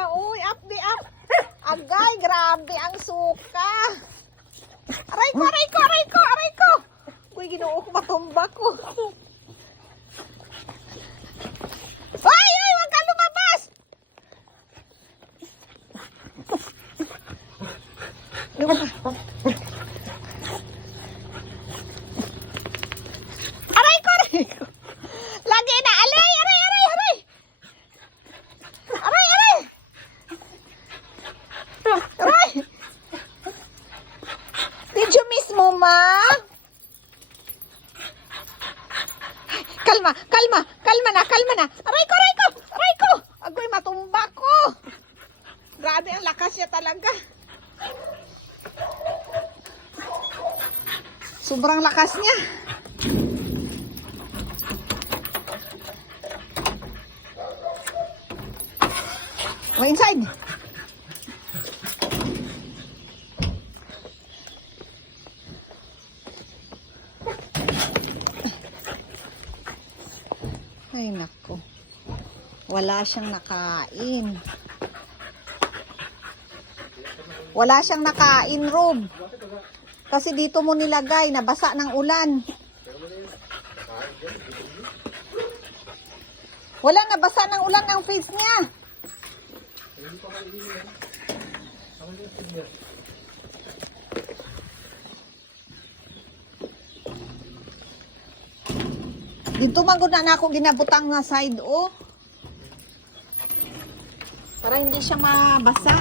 niya. Uy, up di up. Agay, grabe ang suka. Aray ko, aray ko, aray ko, aray ko. Uy, ginoo ko matumba ko. Uy, uy, wag ka lumabas. Lumabas. Kalma, kalma, kalma na, kalma na. Aray ko, aray ko, aray ko. Agoy, matumba ko. Grabe ang lakas niya talaga. Sobrang lakas niya. Go inside. Ay, nako. Wala siyang nakain. Wala siyang nakain, Rob. Kasi dito mo nilagay, nabasa ng ulan. Wala, nabasa ng ulan ang face niya. Dito man na na ako ginabutang nga side oh. Para hindi siya mabasa.